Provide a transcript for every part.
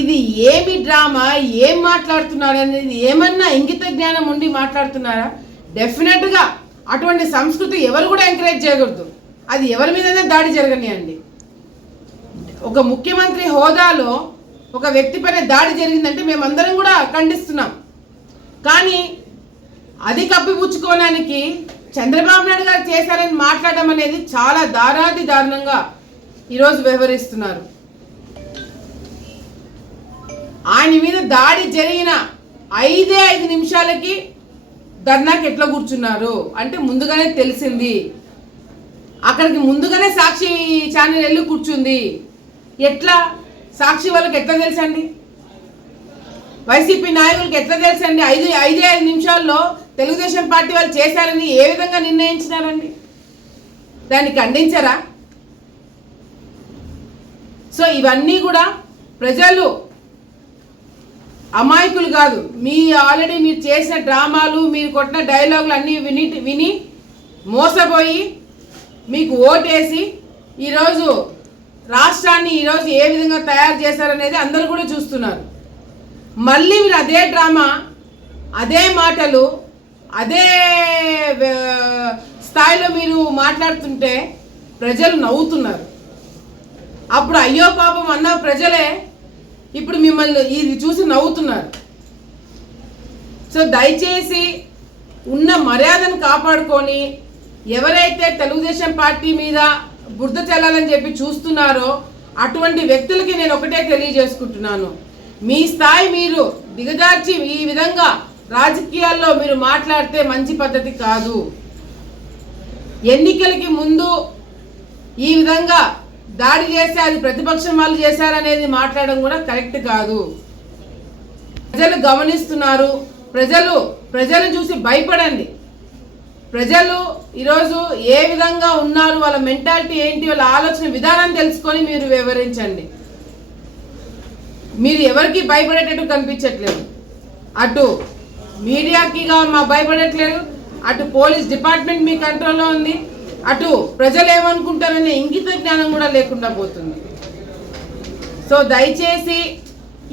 ఇది ఏమి డ్రామా? ఏం మాట్లాడుతున్నారు అనేది ఏమన్నా ఇంగిత జ్ఞానం ఉండి మాట్లాడుతున్నారా? డెఫినెట్గా అటువంటి సంస్కృతి ఎవరు కూడా ఎంకరేజ్ చేయకూడదు. అది ఎవరి మీదనే దాడి జరగనియండి. ఒక ముఖ్యమంత్రి హోదాలో ఒక వ్యక్తి పైన దాడి జరిగిందంటే మేమందరం కూడా ఖండిస్తున్నాం. కానీ అది కప్పిపుచ్చుకోవడానికి చంద్రబాబు నాయుడు గారు చేశారని మాట్లాడడం అనేది చాలా దారాది దారుణంగా ఈరోజు వ్యవహరిస్తున్నారు. ఆయన మీద దాడి జరిగిన ఐదే ఐదు నిమిషాలకి ధర్నాకి ఎట్లా కూర్చున్నారు? అంటే ముందుగానే తెలిసింది. అక్కడికి ముందుగానే సాక్షి ఛానల్ వెళ్ళి కూర్చుంది. ఎట్లా? సాక్షి వాళ్ళకి ఎట్లా తెలుసండి? వైసీపీ నాయకులకి ఎట్లా తెలుసండి? ఐదు ఐదే ఐదు నిమిషాల్లో తెలుగుదేశం పార్టీ వాళ్ళు చేశారని ఏ విధంగా నిర్ణయించినారండి? దాన్ని ఖండించరా? సో ఇవన్నీ కూడా ప్రజలు అమాయకులు కాదు. మీ ఆల్రెడీ మీరు చేసిన డ్రామాలు మీరు కొట్టిన డైలాగులు అన్నీ విని విని మోసపోయి మీకు ఓటేసి ఈరోజు రాష్ట్రాన్ని ఈరోజు ఏ విధంగా తయారు చేశారనేది అందరూ కూడా చూస్తున్నారు. మళ్ళీ మీరు అదే డ్రామా అదే మాటలు అదే స్థాయిలో మీరు మాట్లాడుతుంటే ప్రజలు నవ్వుతున్నారు. అప్పుడు అయ్యో పాపం అన్న ప్రజలే ఇప్పుడు మిమ్మల్ని ఇది చూసి నవ్వుతున్నారు. సో దయచేసి ఉన్న మర్యాదను కాపాడుకొని ఎవరైతే తెలుగుదేశం పార్టీ మీద బురద చల్లాలని చెప్పి చూస్తున్నారో అటువంటి వ్యక్తులకి నేను ఒకటే తెలియజేసుకుంటున్నాను. మీ స్థాయి మీరు దిగజార్చి ఈ విధంగా రాజకీయాల్లో మీరు మాట్లాడితే మంచి పద్ధతి కాదు. ఎన్నికలకి ముందు ఈ విధంగా దాడి చేస్తే అది ప్రతిపక్షం వాళ్ళు చేశారనేది మాట్లాడడం కూడా కరెక్ట్ కాదు. ప్రజలు గమనిస్తున్నారు. ప్రజలు ప్రజలను చూసి భయపడండి. ప్రజలు ఈరోజు ఏ విధంగా ఉన్నారు వాళ్ళ మెంటాలిటీ ఏంటి వాళ్ళ ఆలోచన విధానం తెలుసుకొని మీరు వివరించండి. మీరు ఎవరికి భయపడేటట్టు కనిపించట్లేదు. అటు మీడియాకి మా భయపడట్లేదు అటు పోలీస్ డిపార్ట్మెంట్ మీ కంట్రోల్లో ఉంది అటు ప్రజలు ఏమనుకుంటారనే ఇంగిత జ్ఞానం కూడా లేకుండా పోతుంది. సో దయచేసి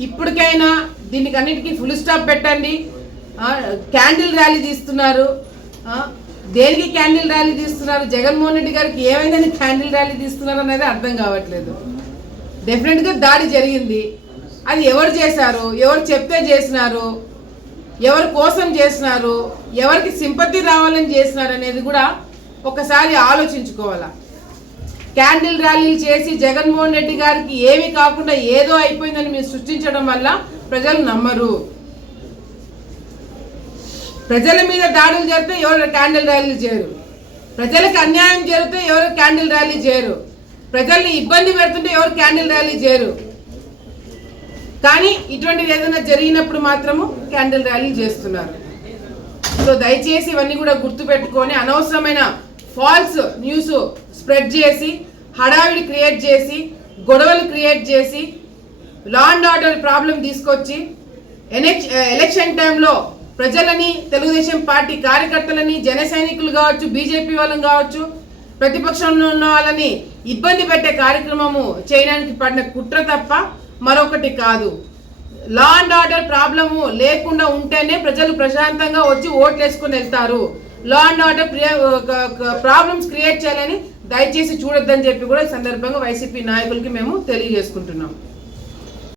ఇప్పటికైనా దీనికి అన్నిటికీ ఫుల్ స్టాప్ పెట్టండి క్యాండిల్ ర్యాలీ తీస్తున్నారు. దేనికి క్యాండిల్ ర్యాలీ తీస్తున్నారు? జగన్మోహన్ రెడ్డి గారికి ఏమైందని క్యాండిల్ ర్యాలీ తీస్తున్నారు అనేది అర్థం కావట్లేదు. డెఫినెట్గా దాడి జరిగింది. అది ఎవరు చేశారు? ఎవరు చెప్తే చేసినారు? ఎవరి కోసం చేసినారు? ఎవరికి సింపతి రావాలని చేసినారు అనేది కూడా ఒకసారి ఆలోచించుకోవాలా. క్యాండిల్ ర్యాలీలు చేసి జగన్మోహన్ రెడ్డి గారికి ఏమి కాకుండా ఏదో అయిపోయిందని మీరు సృష్టించడం వల్ల ప్రజలు నమ్మరు. ప్రజల మీద దాడులు జరిగితే ఎవరు క్యాండిల్ ర్యాలీలు చేయరు. ప్రజలకు అన్యాయం జరిగితే ఎవరు క్యాండిల్ ర్యాలీ చేయరు. ప్రజల్ని ఇబ్బంది పెడుతుంటే ఎవరు క్యాండిల్ ర్యాలీ చేయరు. కానీ ఇటువంటిది ఏదైనా జరిగినప్పుడు మాత్రము క్యాండిల్ ర్యాలీ చేస్తున్నారు. సో దయచేసి ఇవన్నీ కూడా గుర్తుపెట్టుకొని అనవసరమైన ఫాల్స్ న్యూస్ స్ప్రెడ్ చేసి హడావిడి క్రియేట్ చేసి గొడవలు క్రియేట్ చేసి లా అండ్ ఆర్డర్ ప్రాబ్లం తీసుకొచ్చి ఎలక్ ఎలక్షన్ టైంలో ప్రజలని తెలుగుదేశం పార్టీ కార్యకర్తలని జన సైనికులు కావచ్చు బీజేపీ వాళ్ళని కావచ్చు ప్రతిపక్షంలో ఉన్న వాళ్ళని ఇబ్బంది పెట్టే కార్యక్రమము చేయడానికి పడిన కుట్ర తప్ప మరొకటి కాదు. లా అండ్ ఆర్డర్ ప్రాబ్లము లేకుండా ఉంటేనే ప్రజలు ప్రశాంతంగా వచ్చి ఓట్లు వేసుకుని వెళ్తారు. Law and order problems create చేయాలని దయచేసి చూడొద్దని చెప్పి కూడా ఈ సందర్భంగా వైసీపీ నాయకులకి మేము తెలియజేసుకుంటున్నాం.